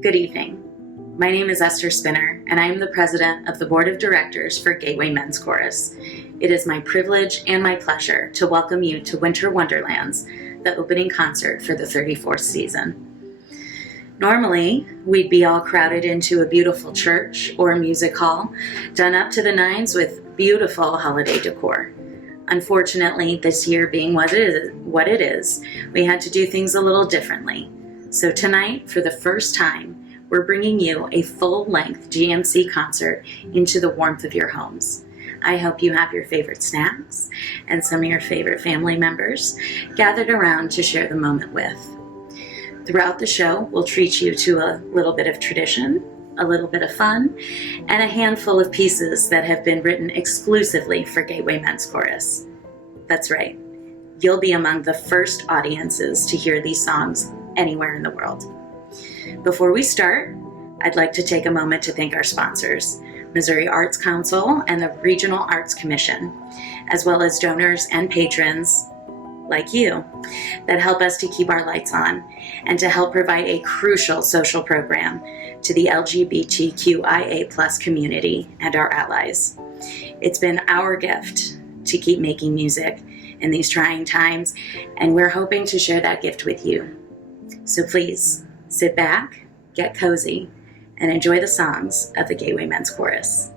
Good evening. My name is Esther Spinner, and I am the president of the board of directors for Gateway Men's Chorus. It is my privilege and my pleasure to welcome you to Winter Wonderlands, the opening concert for the 34th season. Normally, we'd be all crowded into a beautiful church or music hall, done up to the nines with beautiful holiday decor. Unfortunately, this year being what it is, we had to do things a little differently. So tonight, for the first time, we're bringing you a full-length GMC concert into the warmth of your homes. I hope you have your favorite snacks and some of your favorite family members gathered around to share the moment with. Throughout the show, we'll treat you to a little bit of tradition, a little bit of fun, and a handful of pieces that have been written exclusively for Gateway Men's Chorus. That's right, you'll be among the first audiences to hear these songs anywhere in the world. Before we start, I'd like to take a moment to thank our sponsors, Missouri Arts Council and the Regional Arts Commission, as well as donors and patrons like you that help us to keep our lights on and to help provide a crucial social program to the LGBTQIA+ community and our allies. It's been our gift to keep making music in these trying times, and we're hoping to share that gift with you. So please, sit back, get cozy, and enjoy the songs of the Gateway Men's Chorus.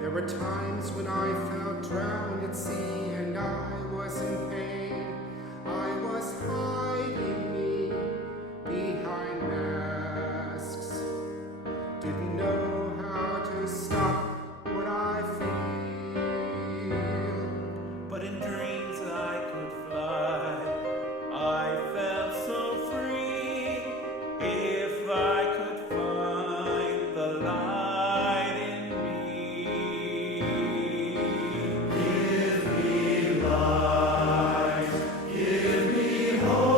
There were times when I felt drowned at sea and I was in pain. I was hiding me behind masks. Didn't know how to stop what I feel. But in dreams I could fly. I felt so free. If I could find the light. Give me light, give me hope.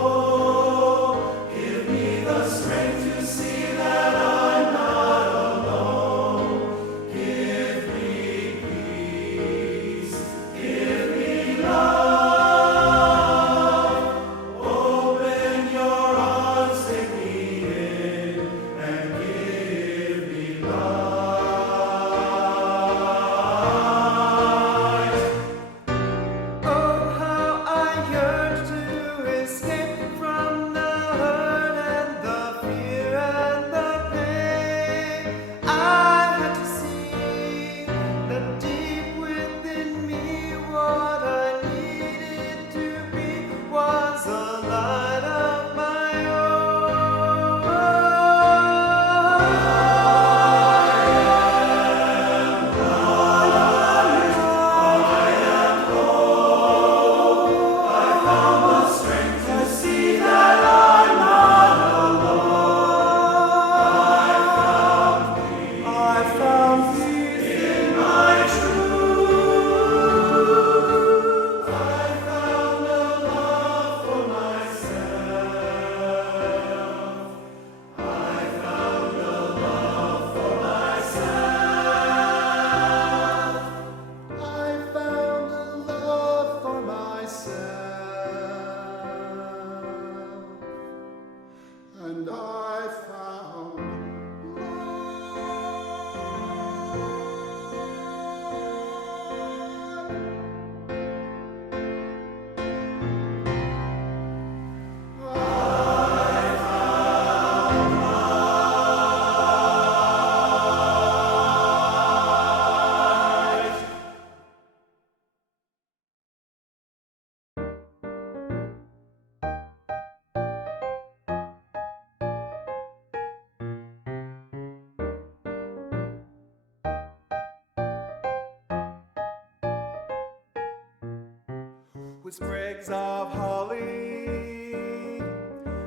with sprigs of holly.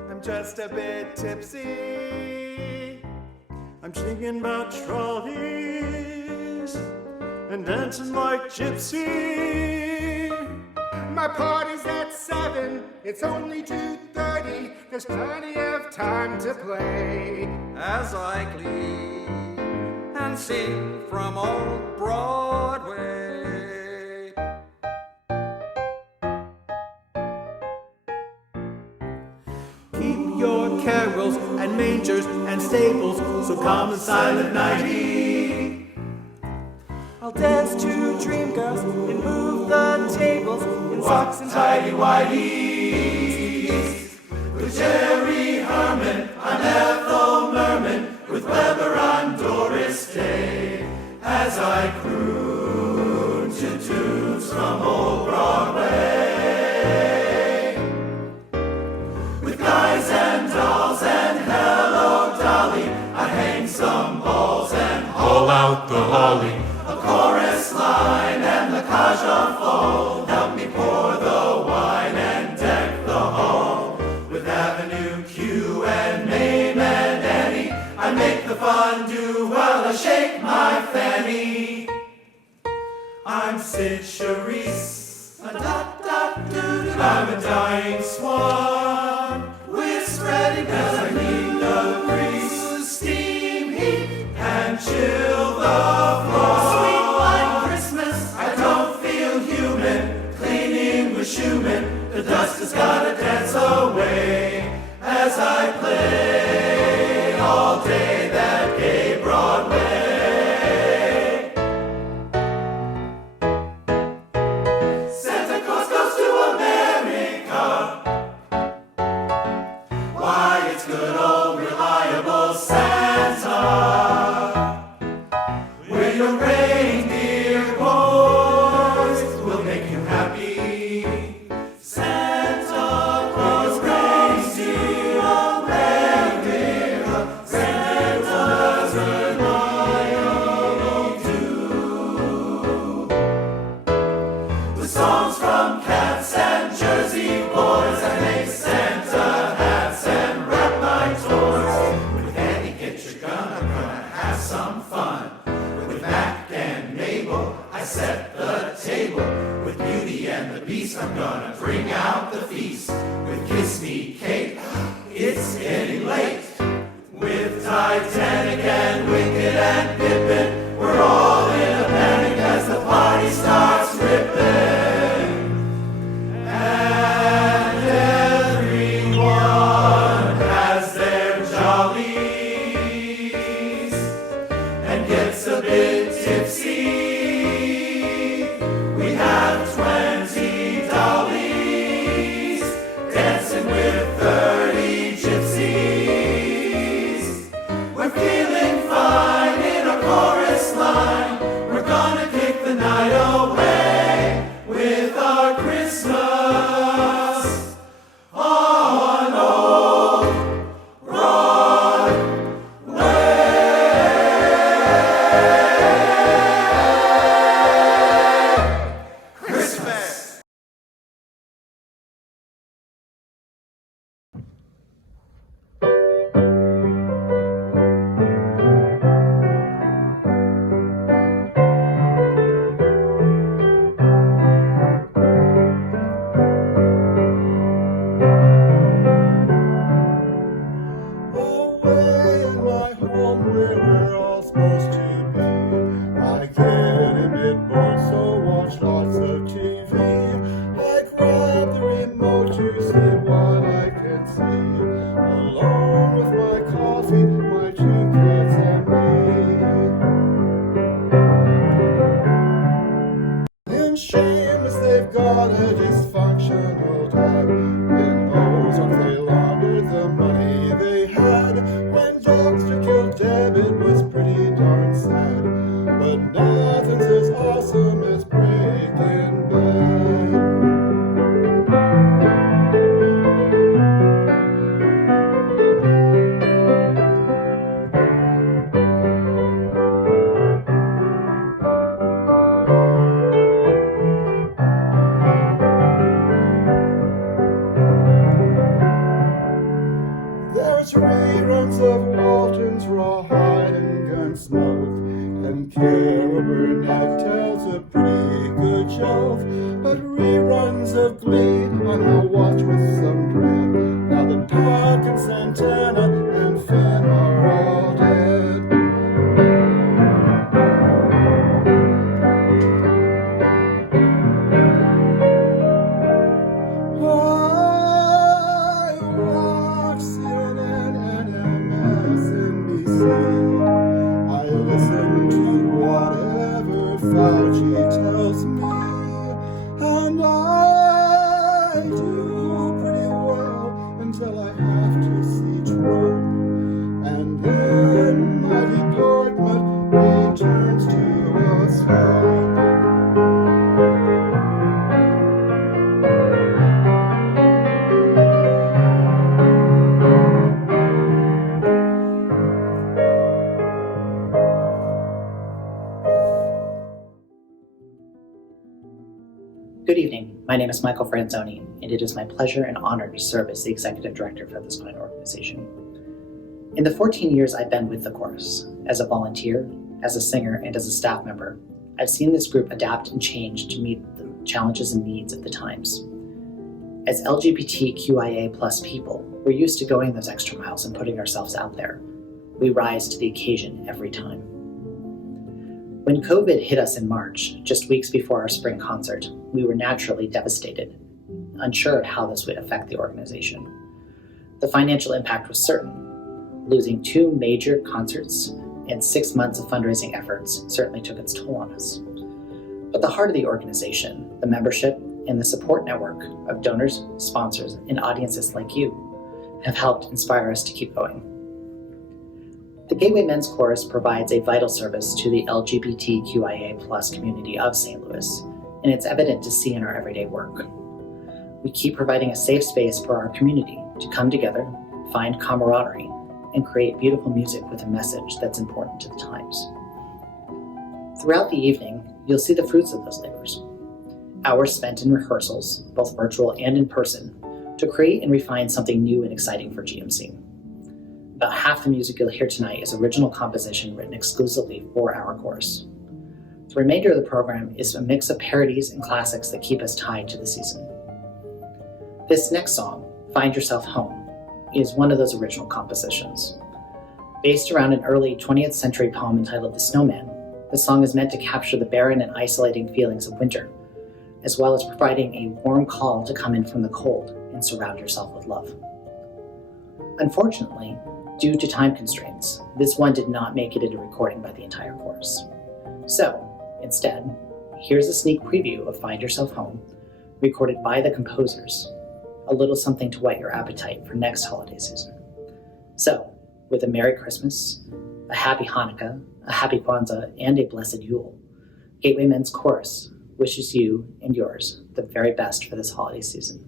I'm just a bit tipsy. I'm thinking about trolleys and dancing like gypsy. My party's at 7, it's only 2:30. There's plenty of time to play. As I glee and sing from old Broadway. Keep your carols and mangers and stables so calm and silent nighty. I'll dance to dream girls and move the tables in socks and tighty-whities. With Jerry Herman, I'm Ethel Merman. With Weber, I'm Doris Day. As I croon to tunes from old Broadway. With guys and dolls and hello dolly, I hang some balls and haul out the holly. A chorus line and the cajafol help me pour the wine and deck the hall. With Avenue Q and Mame and Annie, I make the fondue while I shake my fanny. I'm Sid Charisse, I'm a dying swan. We're spreading as I need the grease, steam, heat, and chill the floor. Sweet like Christmas, I don't feel human. Cleaning with Schumann, the dust has gotta dance away. As I play all day that gay Broadway. Santa Claus goes to America. Why, it's good old reliable Santa. We're your reindeer boys, we'll make you happy. Santa Claus brings you America. Santa's reliable too. With songs from Cats and Jersey Boys, I make Santa hats and wrap my toys. With Annie, get your gun, I'm gonna have some fun. With Mac and Mabel, I set the table. With Beauty and the Beast, I'm gonna bring out the feast. With Kiss Me Kate, it's getting late. With Titanic and Wicked and Pippin, we're all in a panic as the party starts ripping. And everyone has their jollies and gets a bit tipsy. We have 20 dollies dancing with 30 gypsies. We're feeling fine in our chorus line. We're gonna kick the night away with our Christmas on old Broadway. Christmas. Away in my home where we're all supposed to be, I get a bit bored, so watch lots of TV. I grab the remote to see what I can see, alone with my coffee, my 2 cats and me. In Shameless, they've got a dysfunctional dad. In Ozark, they laundered the money they had. When Dexter killed Deb, it was pretty darn sad. But nothing's as awesome as Breaking Bad. as reruns of Walton's rawhide and gun smoke. And Carol Burnett tells a pretty good joke, but reruns of Glee on I'll watch with some dread. Now that Doc and Santana and Finn are all dead. I watch CNN and MSNBC. I listen to whatever Fauci tells me, and I do pretty well until I have to see Trump, and then my department returns to a swamp. Good evening. My name is Michael Franzoni, and it is my pleasure and honor to serve as the executive director for this fine organization. In the 14 years I've been with the chorus, as a volunteer, as a singer, and as a staff member, I've seen this group adapt and change to meet the challenges and needs of the times. As LGBTQIA+ people, we're used to going those extra miles and putting ourselves out there. We rise to the occasion every time. When COVID hit us in March, just weeks before our spring concert, we were naturally devastated, unsure of how this would affect the organization. The financial impact was certain. Losing 2 major concerts and 6 months of fundraising efforts certainly took its toll on us. But the heart of the organization, the membership, and the support network of donors, sponsors, and audiences like you have helped inspire us to keep going. The Gateway Men's Chorus provides a vital service to the LGBTQIA+ community of St. Louis, and it's evident to see in our everyday work. We keep providing a safe space for our community to come together, find camaraderie, and create beautiful music with a message that's important to the times. Throughout the evening, you'll see the fruits of those labors. Hours spent in rehearsals, both virtual and in person, to create and refine something new and exciting for GMC. About half the music you'll hear tonight is original composition written exclusively for our chorus. The remainder of the program is a mix of parodies and classics that keep us tied to the season. This next song, Find Yourself Home, is one of those original compositions. Based around an early 20th century poem entitled The Snowman, the song is meant to capture the barren and isolating feelings of winter, as well as providing a warm call to come in from the cold and surround yourself with love. Unfortunately, due to time constraints, this one did not make it into recording by the entire chorus. So, instead, here's a sneak preview of Find Yourself Home, recorded by the composers, a little something to whet your appetite for next holiday season. So, with a Merry Christmas, a Happy Hanukkah, a Happy Kwanzaa, and a Blessed Yule, Gateway Men's Chorus wishes you and yours the very best for this holiday season.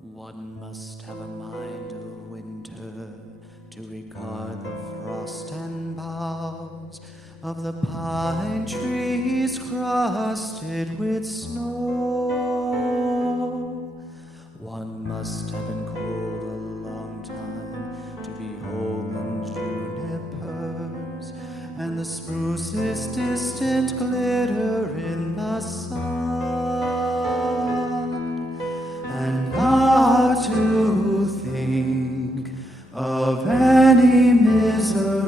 One must have a mind of winter to regard the frost and boughs of the pine trees crusted with snow. One must have been cold a long time to behold the junipers and the spruce's distant glitter in the sun, and not to think of any misery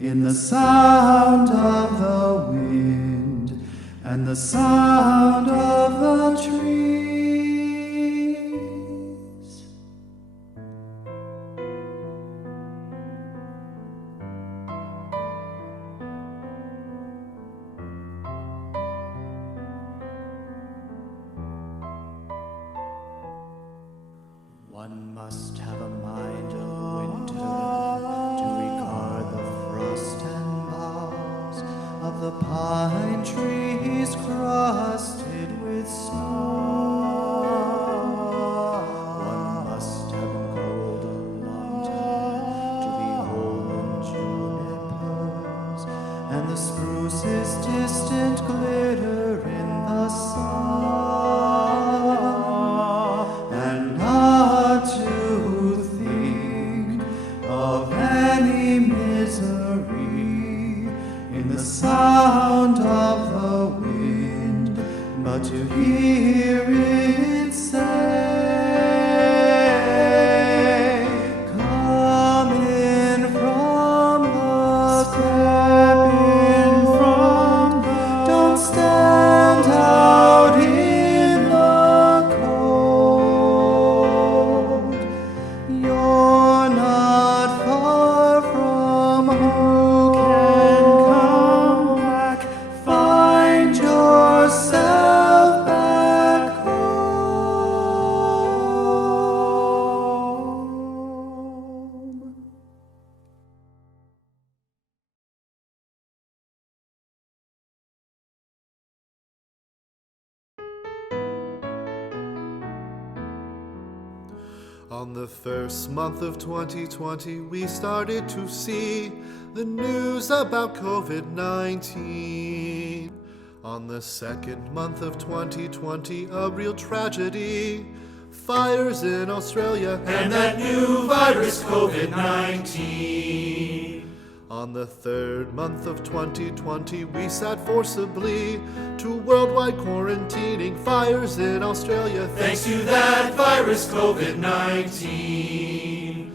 in the sound of the wind and the sound of the trees. One must have a mind of winter to regard the frost and boughs of the pine trees crusted but to hear it say, come in from the step in from the, don't stand out in the cold. You're not far from who can come back, find yourself back home. On the first month of 2020, we started to see the news about COVID-19. On the second month of 2020, a real tragedy. Fires in Australia and that new virus, COVID-19. On the third month of 2020, we sat forcibly to worldwide quarantining. Fires in Australia thanks to that virus, COVID-19.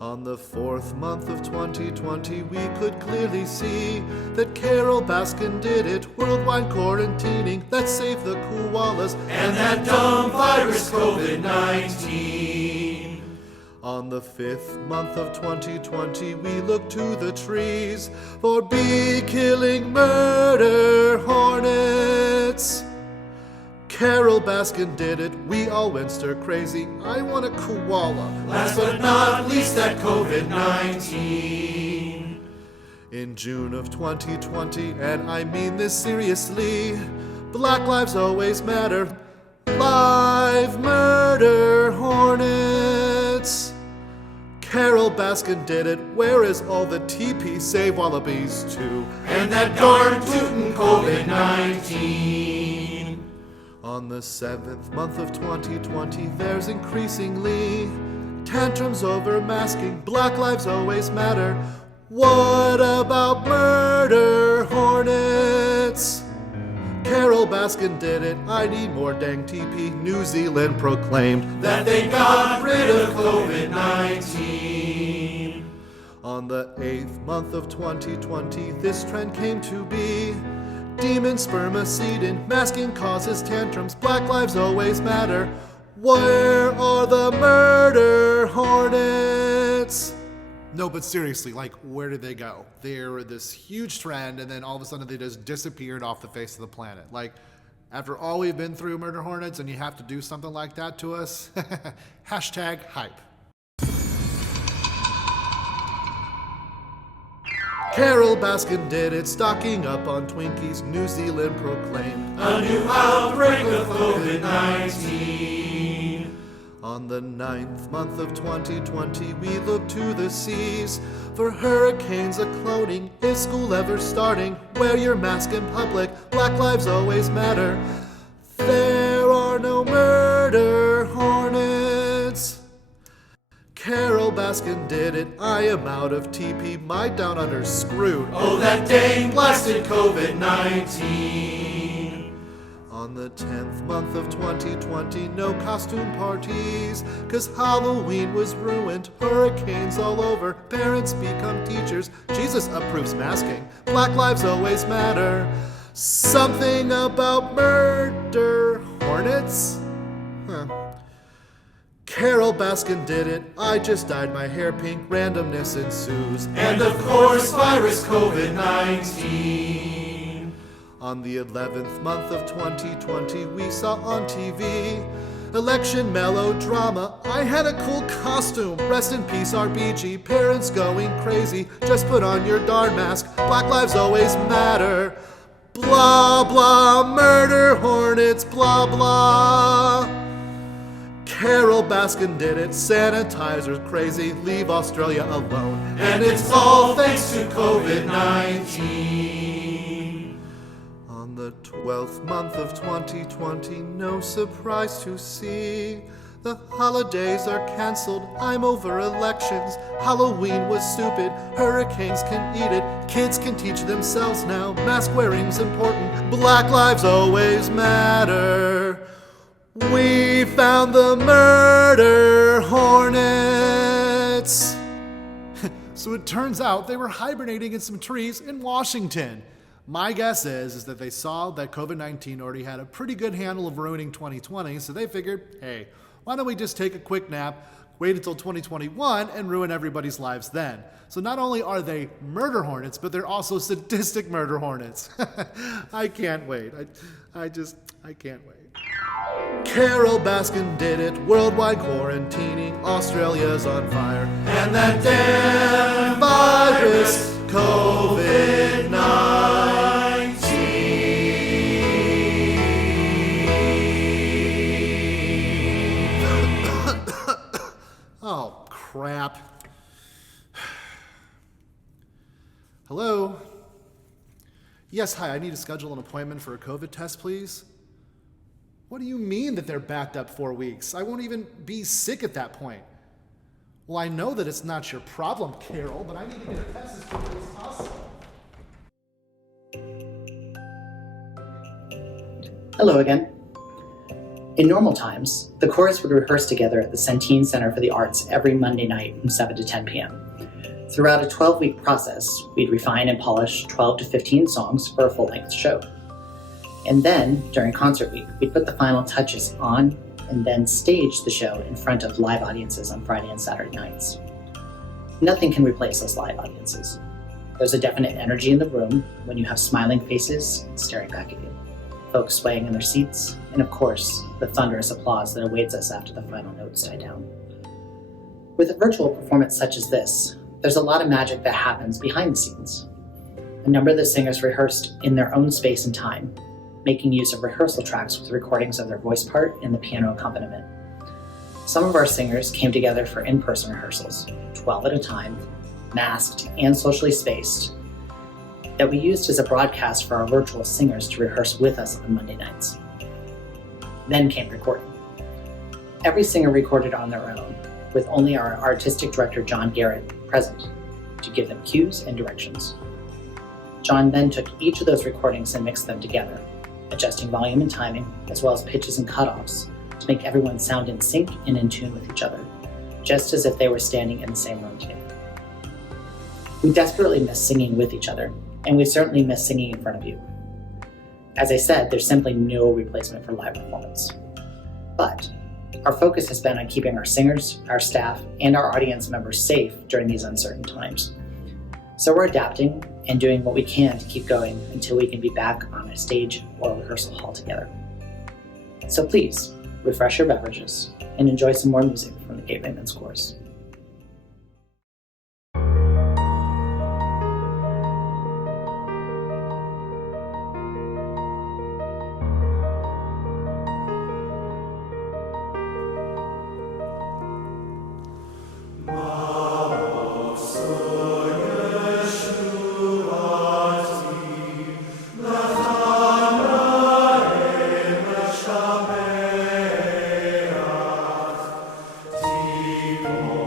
On the fourth month of 2020, we could clearly see that Carol Baskin did it. Worldwide quarantining that saved the koalas and that dumb virus, COVID-19. On the fifth month of 2020, we looked to the trees for bee-killing murder hornets. Carol Baskin did it, we all went stir crazy. I want a koala. Last but not least, that COVID-19. In June of 2020, and I mean this seriously, Black lives always matter. Live murder hornets. Carol Baskin did it. Where is all the TP save wallabies too? And that darn tootin' COVID-19. On the seventh month of 2020, there's increasingly tantrums over masking. Black lives always matter. What about murder hornets? Carol Baskin did it. I need more dang TP. New Zealand proclaimed that they got rid of COVID-19. On the 8th month of 2020, this trend came to be. Demon spermicide, masking causes tantrums. Black lives always matter. Where are the murder hornets? No, but seriously, like, where did they go? They were this huge trend, and then all of a sudden they just disappeared off the face of the planet. Like, after all we've been through, murder hornets, and you have to do something like that to us? Hashtag hype. Carol Baskin did it, stocking up on Twinkies. New Zealand proclaimed a new outbreak of COVID-19. On the 9th month of 2020, we looked to the seas for hurricanes a-cloning. Is school ever starting? Wear your mask in public. Black lives always matter. There are no murder hornets. Carol Baskin did it. I am out of TP. My down under's screwed. Oh, that dang blasted COVID-19. On the 10th month of 2020, no costume parties, 'cause Halloween was ruined. Hurricanes all over, parents become teachers. Jesus approves masking. Black lives always matter. Something about murder hornets? Huh. Carol Baskin did it. I just dyed my hair pink. Randomness ensues. And of course, virus COVID-19. On the 11th month of 2020, we saw on TV election melodrama. I had a cool costume. Rest in peace, RBG. Parents going crazy. Just put on your darn mask. Black lives always matter. Blah, blah, murder hornets, blah, blah. Carol Baskin did it. Sanitizers crazy. Leave Australia alone. And it's all thanks to COVID-19. On the 12th month of 2020, no surprise to see. The holidays are cancelled. I'm over elections. Halloween was stupid. Hurricanes can eat it. Kids can teach themselves now. Mask wearing's important. Black lives always matter. We found the murder hornets. So it turns out they were hibernating in some trees in Washington. My guess is that they saw that COVID-19 already had a pretty good handle of ruining 2020, so they figured, hey, why don't we just take a quick nap, wait until 2021, and ruin everybody's lives then. So not only are they murder hornets, but they're also sadistic murder hornets. I can't wait. I can't wait. Carol Baskin did it, worldwide quarantining, Australia's on fire. And that damn virus, COVID-19. Oh, crap. Hello? Yes, hi, I need to schedule an appointment for a COVID test, please. What do you mean that they're backed up 4 weeks? I won't even be sick at that point. Well, I know that it's not your problem, Carol, but I need to get a test as quickly as possible. Hello again. In normal times, the chorus would rehearse together at the Centene Center for the Arts every Monday night from 7 to 10 p.m. Throughout a 12-week process, we'd refine and polish 12 to 15 songs for a full-length show. And then, during concert week, we'd put the final touches on and then stage the show in front of live audiences on Friday and Saturday nights. Nothing can replace those live audiences. There's a definite energy in the room when you have smiling faces staring back at you, folks swaying in their seats, and of course, the thunderous applause that awaits us after the final notes die down. With a virtual performance such as this, there's a lot of magic that happens behind the scenes. A number of the singers rehearsed in their own space and time, making use of rehearsal tracks with recordings of their voice part and the piano accompaniment. Some of our singers came together for in-person rehearsals, 12 at a time, masked and socially spaced, that we used as a broadcast for our virtual singers to rehearse with us on Monday nights. Then came recording. Every singer recorded on their own, with only our artistic director, John Garrett, present to give them cues and directions. John then took each of those recordings and mixed them together, adjusting volume and timing, as well as pitches and cutoffs, to make everyone sound in sync and in tune with each other, just as if they were standing in the same room together. We desperately miss singing with each other, and we certainly miss singing in front of you. As I said, there's simply no replacement for live performance. But our focus has been on keeping our singers, our staff, and our audience members safe during these uncertain times. So we're adapting and doing what we can to keep going until we can be back on a stage or a rehearsal hall together. So please, refresh your beverages and enjoy some more music from the Gateway Men's Chorus. People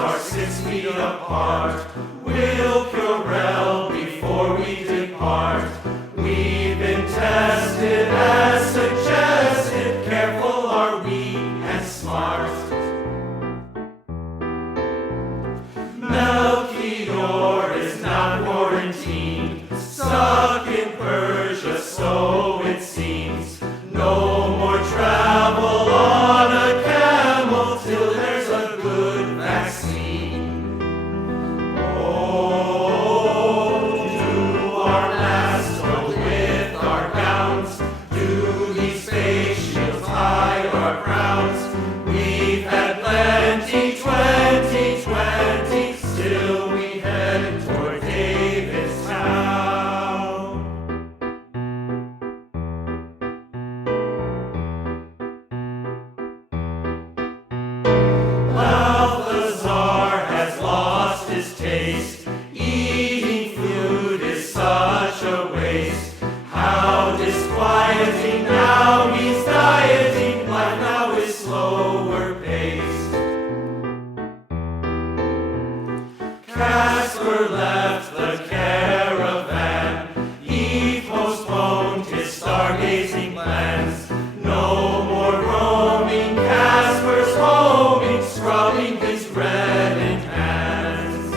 are 6 feet apart. We'll Purell before we depart. We've been tested as suggested. Careful are we and smart. Melchior is not quarantined, stuck in Persia, so it seems. No more travel on a camel till there's a good vaccine. Oh, do our masks go with our gowns? Do these face shields hide our crowns? We've had plenty 2020, still we head toward Davistown. Balthazar has lost his taste. Eating food is such a waste. How disquieting, now he's dieting. Life now is slower paced. Casper left the caravan. He postponed his stargazing plans. No more roaming, Casper's homing, scrubbing his reddened hands.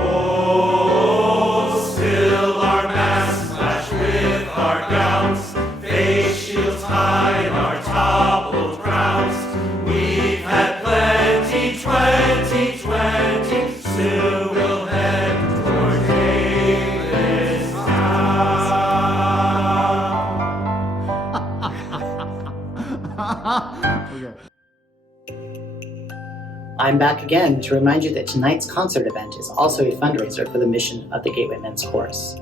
Oh, still our masks flash with our gowns. Face shields hide our toppled crowns. We've had plenty 2020, still we'll head toward Davistown. Okay. I'm back again to remind you that tonight's concert event is also a fundraiser for the mission of the Gateway Men's Chorus.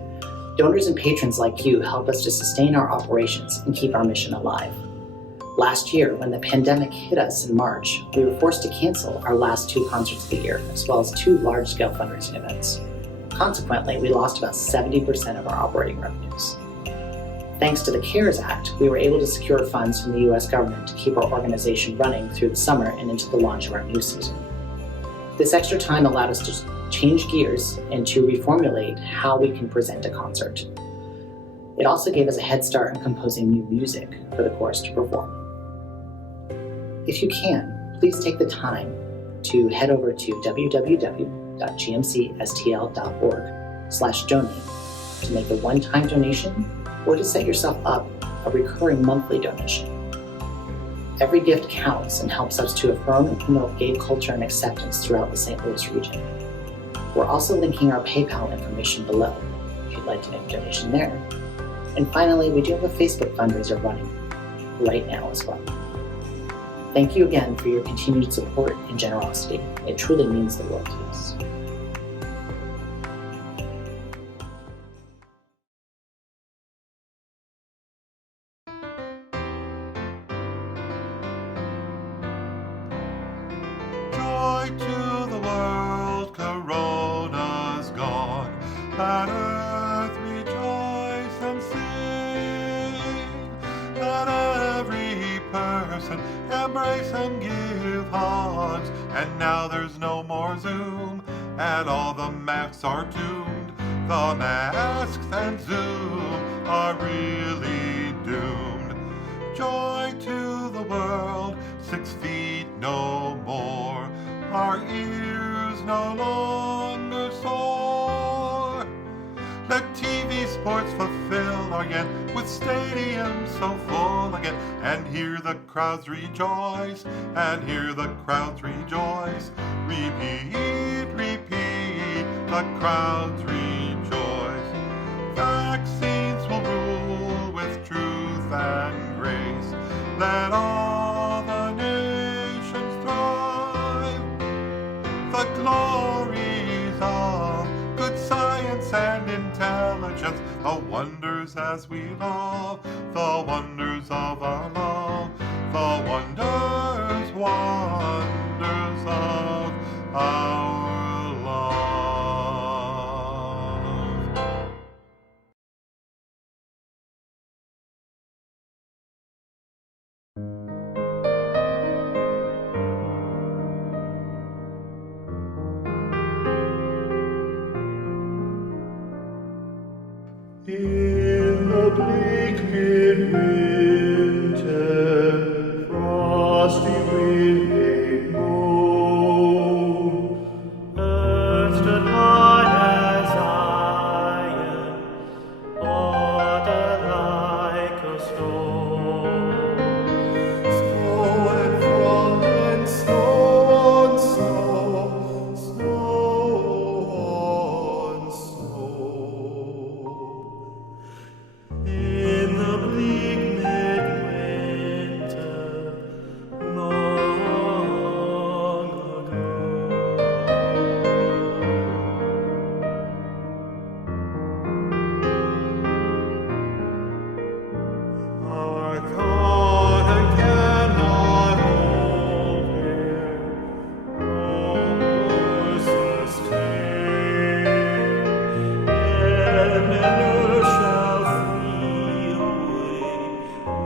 Donors and patrons like you help us to sustain our operations and keep our mission alive. Last year, when the pandemic hit us in March, we were forced to cancel our last 2 concerts of the year, as well as 2 large-scale fundraising events. Consequently, we lost about 70% of our operating revenues. Thanks to the CARES Act, we were able to secure funds from the US government to keep our organization running through the summer and into the launch of our new season. This extra time allowed us to change gears and to reformulate how we can present a concert. It also gave us a head start in composing new music for the chorus to perform. If you can, please take the time to head over to www.gmcstl.org/donate to make a one-time donation or to set yourself up a recurring monthly donation. Every gift counts and helps us to affirm and promote gay culture and acceptance throughout the St. Louis region. We're also linking our PayPal information below if you'd like to make a donation there. And finally, we do have a Facebook fundraiser running right now as well. Thank you again for your continued support and generosity. It truly means the world to us. Joy to the world, Corona's gone. Let earth rejoice and sing. Let every person embrace and give hugs. And now there's no more Zoom, and all the masks are doomed. The masks and Zoom are really doomed. Joy to the world, 6 feet no more. Our ears no longer sore. Let TV sports fulfill our yen with stadiums so full again. And hear the crowds rejoice, and hear the crowds rejoice. Repeat, repeat, the crowds rejoice. Vaccines will rule with truth and grace. Let all the nations thrive. The glories of good science and intelligence, the wonders as we love, the wonders of our love, the wonders, wonders of our love. bleak midwinter, frosty wind made moan. Earth stood hard as iron, water like a stone. Snow and fallen, snow on snow, snow on snow. In the bleak midwinter, long ago. Our God cannot hold him, nor sustain, and never shall flee away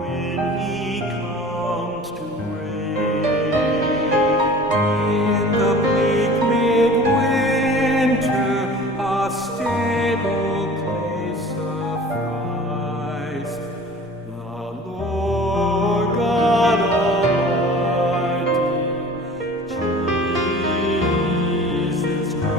when he comes to reign. In the bleak midwinter, a stable place suffice. The Lord God Almighty, Jesus Christ.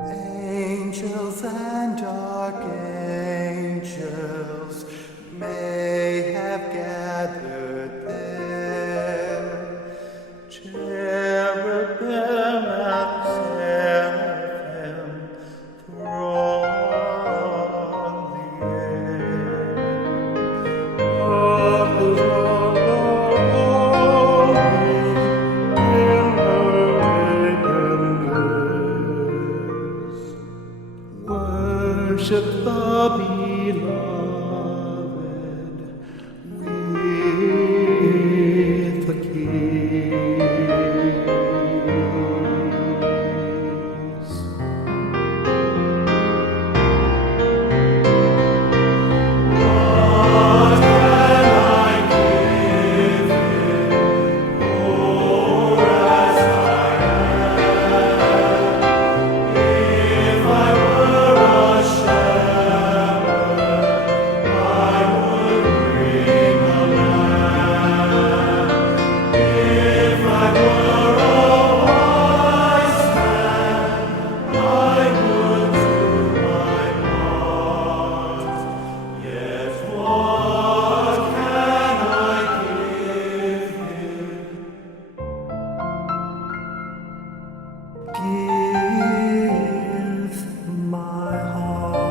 Angels and archangels may have gathered there. Cherubim and seraphim throng the air. Of the glory in her radiance. Worship the beloved with the keys. What can I give him, poor as I am? If I were a shepherd, I would bring a lamb. If I were a wise man, I would do my part. Yet what can I give him? Give my heart.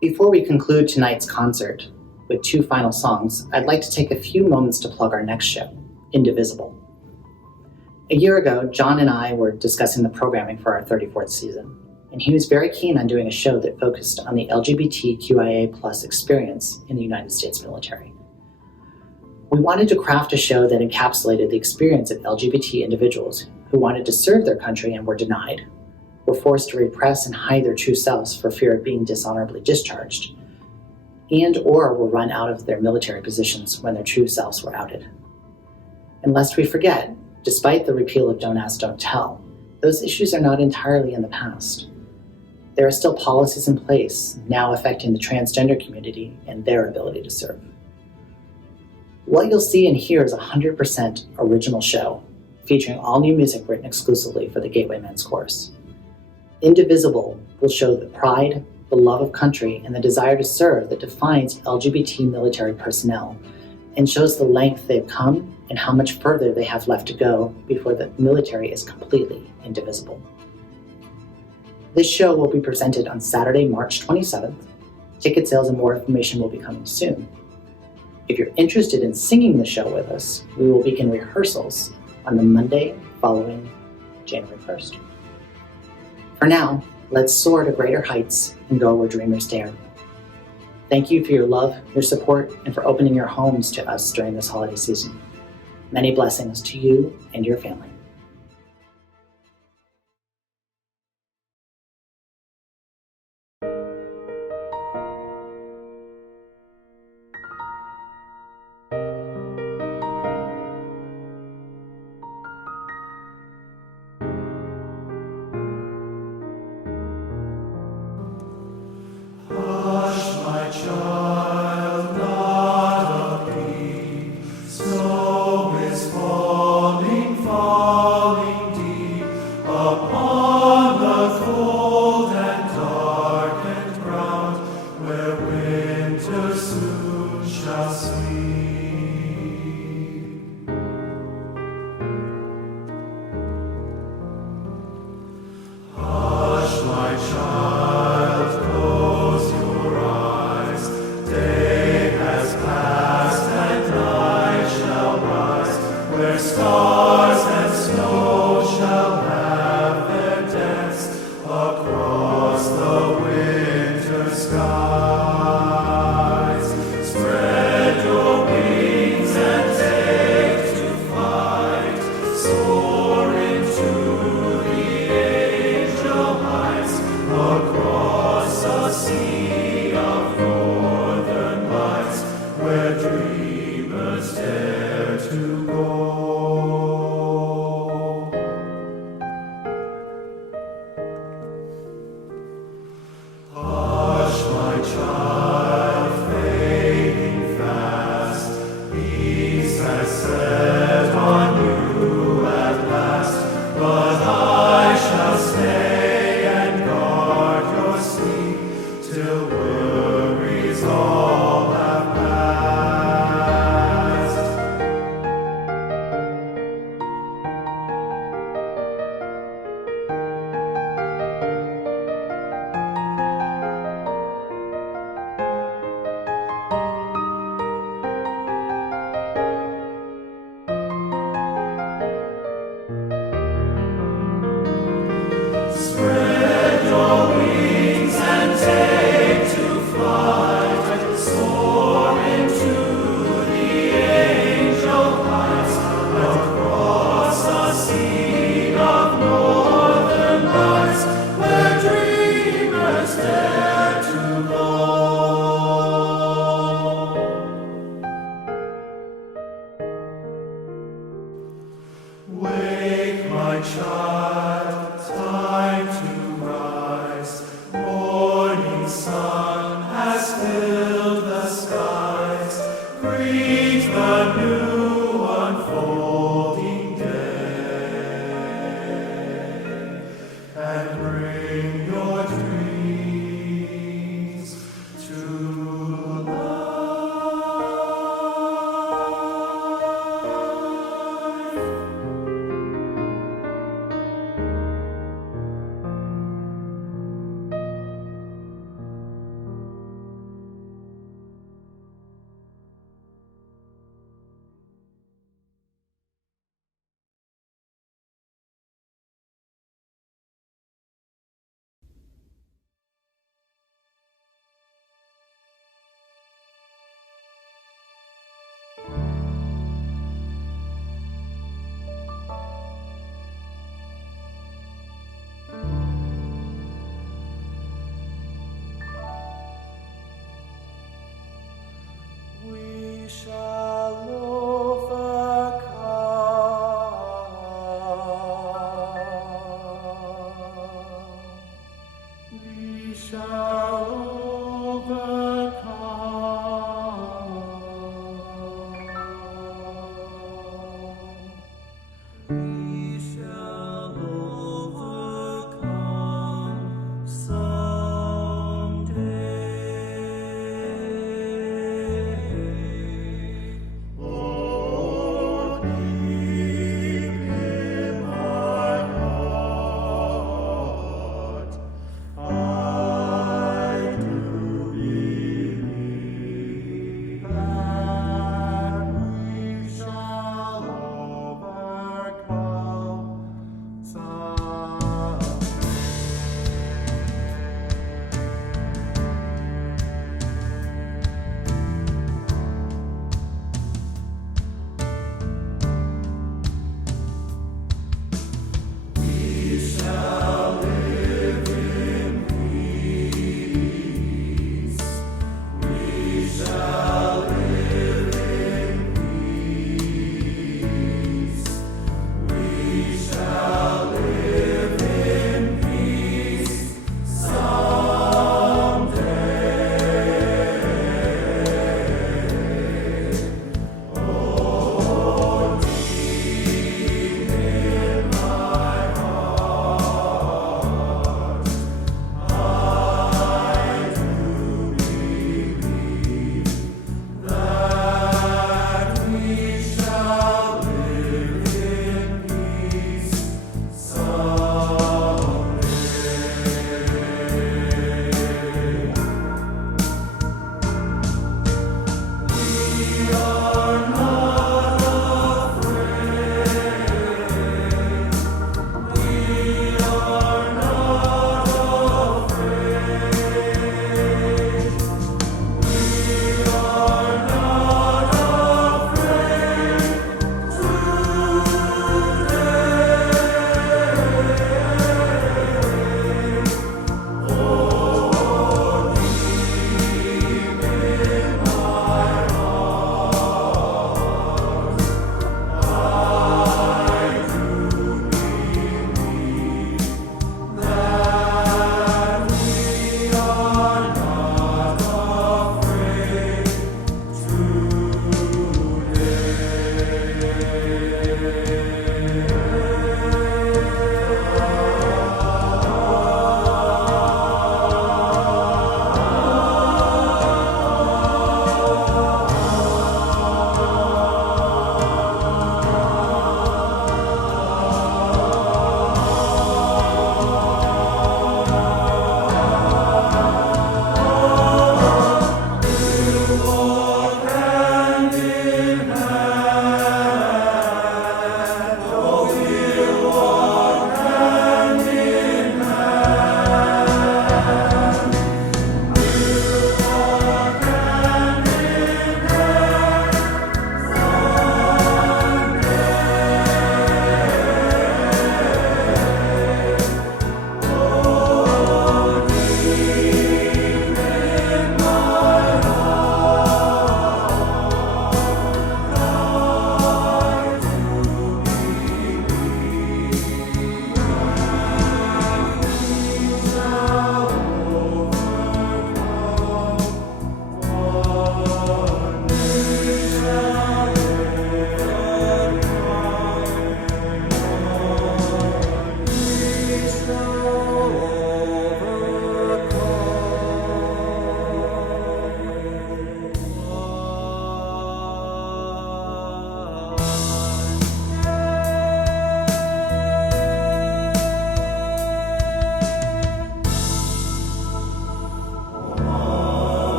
Before we conclude tonight's concert with 2 final songs, I'd like to take a few moments to plug our next show, Indivisible. A year ago, John and I were discussing the programming for our 34th season, and he was very keen on doing a show that focused on the LGBTQIA+ experience in the United States military. We wanted to craft a show that encapsulated the experience of LGBT individuals who wanted to serve their country and were denied, were forced to repress and hide their true selves for fear of being dishonorably discharged, and or were run out of their military positions when their true selves were outed. And lest we forget, despite the repeal of Don't Ask, Don't Tell, those issues are not entirely in the past. There are still policies in place now affecting the transgender community and their ability to serve. What you'll see and hear is a 100% original show, featuring all new music written exclusively for the Gateway Men's Chorus. Indivisible will show the pride, the love of country, and the desire to serve that defines LGBT military personnel, and shows the length they've come and how much further they have left to go before the military is completely indivisible. This show will be presented on Saturday, March 27th. Ticket sales and more information will be coming soon. If you're interested in singing the show with us, we will begin rehearsals on the Monday following January 1st. For now, let's soar to greater heights and go where dreamers dare. Thank you for your love, your support, and for opening your homes to us during this holiday season. Many blessings to you and your family. Hush, my child, not a peep. Snow is falling, falling deep upon the cold and darkened ground, where winter soon shall sleep. Hush, my child, close your eyes. Day has passed and night shall rise, where stars and snow shall have their dance across the winter skies. Spread your wings and take to flight, soar into the angel heights, across a sea of northern lights, where dreamers dare to go. Hush, my child, fading fast, peace has set on you at last, but I shall stay and guard your sleep till worries all have passed. Spread your wings and take to flight, soar into the angel heights, across a sea of northern lights, where dreamers dare to go. Wake, my child.